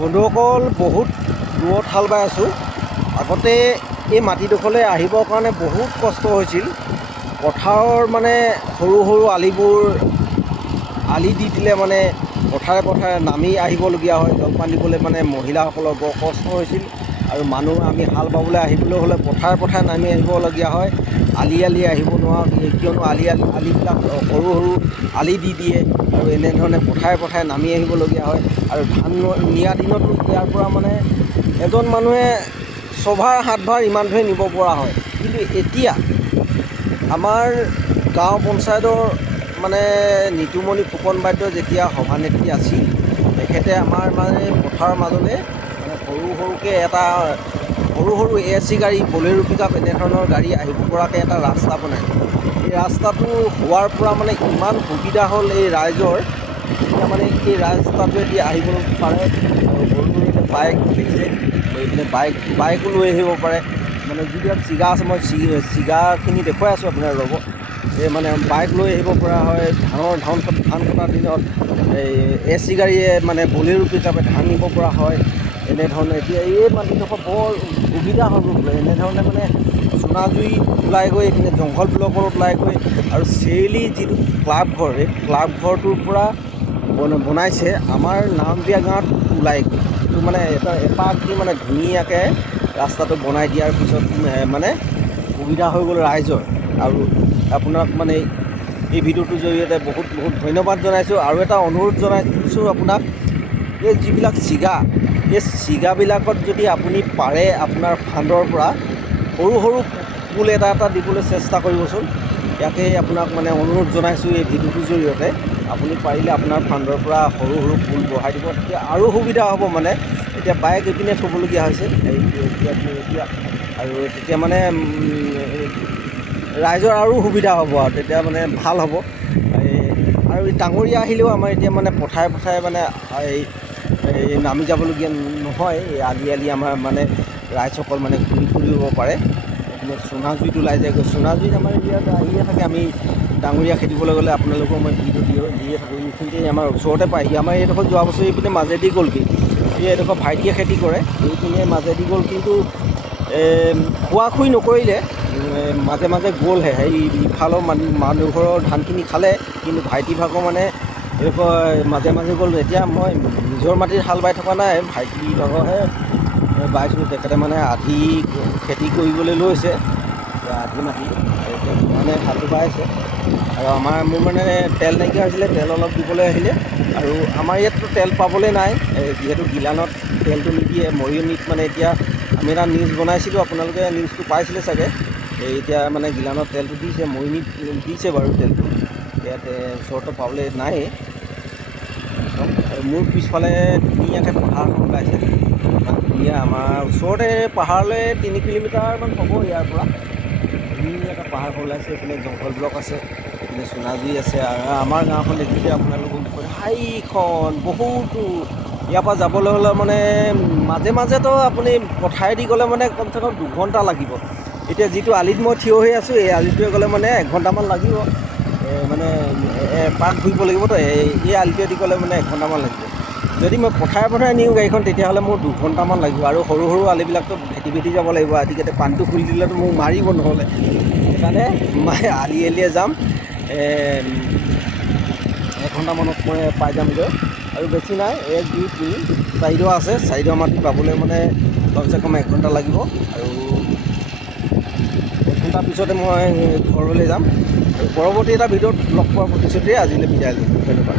বন্ধুসকল, বহুত দূৰত হাল বাই আছোঁ। আগতে এই মাটিডোখৰলৈ আহিবৰ কাৰণে বহুত কষ্ট হৈছিল। পথাৰৰ মানে সৰু সৰু আলি দি দিলে মানে পথাৰে পথাৰে নামি আহিবলগীয়া হয়। জলপান দিবলৈ মানে মহিলাসকলৰ বৰ কষ্ট হৈছিল। আৰু মানুহ আমি হাল বাবলৈ আহিবলৈ হ'লে পথাৰে পথাৰে নামি আহিবলগীয়া হয়। আলি আহিব নোৱাৰোঁ, কিয়নো আলিবিলাক সৰু সৰু আলি দি দিয়ে আৰু এনেধৰণে পথাৰে পথাৰে নামি আহিবলগীয়া হয়। আৰু ধান নিয়া দিনতো ইয়াৰ পৰা মানে এজন মানুহে ছভাৰ সাতভাৰ ইমানটোহে নিব পৰা হয়। কিন্তু এতিয়া আমাৰ গাঁও পঞ্চায়তৰ মানে নিতুমণি ফুকন বাইদেউ যেতিয়া সভানেত্ৰী আছিল, তেখেতে আমাৰ মানে পথাৰৰ মাজলৈ মানে সৰুকৈ এটা সৰু AC গাড়ী, বলেৰো পিকআপ এনেধৰণৰ গাড়ী আহিব পৰাকৈ এটা ৰাস্তা বনাইছে। এই ৰাস্তাটো হোৱাৰ পৰা মানে ইমান সুবিধা হ'ল এই ৰাইজৰ। এতিয়া মানে এই ৰাস্তাটোৱেদি আহিব পাৰে আৰু সৰু বাইক দেখিছে, এইপিনে বাইকো লৈ আহিব পাৰে। মানে যিবিলাক চিগা আছে, মই চিগাখিনি দেখুৱাই আছোঁ আপোনাৰ ৰ'ব। এই মানে বাইক লৈ আহিব পৰা হয়। ধান কটাৰ দিনত এই AC গাড়ীয়ে মানে বলেৰো পিকআপে ধান নিব পৰা হয়। এনেধৰণে এতিয়া এই মাটিডোখৰ বৰ সুবিধা হৈ গ'ল। এনেধৰণে মানে সোণাজুৰি ওলাই গৈ এইপিনে জংঘল ব্লকত ওলাই গৈ আৰু চেৰিলি যিটো ক্লাবঘৰ, এই ক্লাবঘৰটোৰ পৰা বনাইছে আমাৰ নামবিয়া গাঁৱত ওলাই গৈ। এইটো মানে এটা এপাক দি মানে ধুনীয়াকৈ ৰাস্তাটো বনাই দিয়াৰ পিছত মানে সুবিধা হৈ গ'ল ৰাইজৰ। আৰু আপোনাক মানে এই ভিডিঅ'টোৰ জৰিয়তে বহুত ধন্যবাদ জনাইছোঁ। আৰু এটা অনুৰোধ জনাইছোঁ আপোনাক, এই যিবিলাক এই চিগাবিলাকত যদি আপুনি পাৰে আপোনাৰ ফাণ্ডৰ পৰা সৰু পুল এটা দিবলৈ চেষ্টা কৰিবচোন। ইয়াকে আপোনাক মানে অনুৰোধ জনাইছোঁ এই ভিডিঅ'টোৰ জৰিয়তে। আপুনি পাৰিলে আপোনাৰ ফাণ্ডৰ পৰা সৰু পুল বহাই দিব, তেতিয়া আৰু সুবিধা হ'ব। মানে এতিয়া বাইক এইপিনে থ'বলগীয়া হৈছে এতিয়া আৰু তেতিয়া মানে ৰাইজৰ আৰু সুবিধা হ'ব আৰু তেতিয়া মানে ভাল হ'ব। আৰু এই ডাঙৰীয়া আহিলেও আমাৰ এতিয়া মানে পথাৰে মানে এই নামি যাবলগীয়া নহয়। এই আলি আমাৰ মানে ৰাইজসকল মানে ঘূৰিব পাৰে। এইপিনে সোণাজুৰিত ওলাই যায়গৈ। সোণাজুৰিত আমাৰ ইয়াত আহিয়ে থাকে। আমি ডাঙৰীয়া খেদিবলৈ গ'লে আপোনালোকক মই ভিডিঅ' দিয়ে থাকোঁ। এইখিনিতে আমাৰ ওচৰতে পায়হি। আমাৰ এইডোখৰ যোৱা বছৰ এইপিনে মাজেদি গ'লগৈ। এইডোখৰ ভাইটিয়ে খেতি কৰে, এইপিনে মাজেদি গ'ল। কিন্তু খোৱাখুই নকৰিলে, মাজে গ'লহে। সেই ইফালৰ মানুহঘৰৰ ধানখিনি খালে, কিন্তু ভাইটি ভাগৰ মানে এইডোখৰ মাজে গ'ল। এতিয়া মই নিজৰ মাটিত হাল বাই থকা নাই, ভাইটি ভাগৰহে বাইছোঁ। তেখেতে মানে আধি খেতি কৰিবলৈ লৈছে, আধি মাটি মানে হালটো বাইছে। আৰু মোৰ মানে তেল নাইকিয়া হৈছিলে, তেল অলপ দিবলৈ আহিলে। আৰু আমাৰ ইয়াততো তেল পাবলৈ নাই, যিহেতু গিলানত তেলটো নিদিয়ে। মৰিয়নিত মানে এতিয়া আমি এটা নিউজ বনাইছিলোঁ, আপোনালোকে নিউজটো পাইছিলে চাগে। এতিয়া মানে গিলানত তেলটো দিছে, মৰিয়নিত দিছে বাৰু তেলটো। ইয়াতে ওচৰতে পাবলৈ নাই। আৰু মোৰ পিছফালে ধুনীয়াকৈ পাহাৰখন ওলাইছে, ইমান ধুনীয়া। আমাৰ ওচৰতে পাহাৰলৈ 3 কিলোমিটাৰমান হ'ব ইয়াৰ পৰা। ধুনীয়াকৈ পাহাৰখন ওলাইছে। এইপিনে জংঘল ব্লক আছে, এইপিনে সোণাজুৰি আছে। আৰু আমাৰ গাঁওখন দেখিছে আপোনালোকক হাইখন বহুতো। ইয়াৰ পৰা যাবলৈ হ'লে মানে মাজেতো আপুনি পথাৰেদি গ'লে মানে কমচে কম 2 ঘণ্টা লাগিব। এতিয়া যিটো আলিত মই থিয় হৈ আছোঁ, এই আলিটোৱে গ'লে মানে 1 ঘণ্টামান লাগিব। মানে পাক ঘূৰিব লাগিবতো, এই আলিটোৱেদি গ'লে মানে 1 ঘণ্টামান লাগিব। যদি মই পথাৰে নিওঁ গাড়ীখন, তেতিয়াহ'লে মোৰ 2 ঘণ্টামান লাগিব। আৰু সৰু আলিবিলাকতো ভেটি যাব লাগিব। আজিকালি পানীটো খুলি দিলেতো মোক মাৰিব নহ'লে। সেইকাৰণে মই আলিয়ে যাম। 1 ঘণ্টামানত মই পাই যামগৈ। আৰু বেছি নাই, 1 2 3 4 আছে। 4 মাটি পাবলৈ মানে কমচে কম 1 ঘণ্টা লাগিব। আৰু 1 ঘণ্টাৰ পিছতে মই ঘৰলৈ যাম। আৰু পৰৱৰ্তী এটা ভিডিঅ'ত লগ পোৱাৰ প্ৰতিশ্ৰুতিৰে আজিলৈ বিদায় লৈছোঁ। ধন্যবাদ।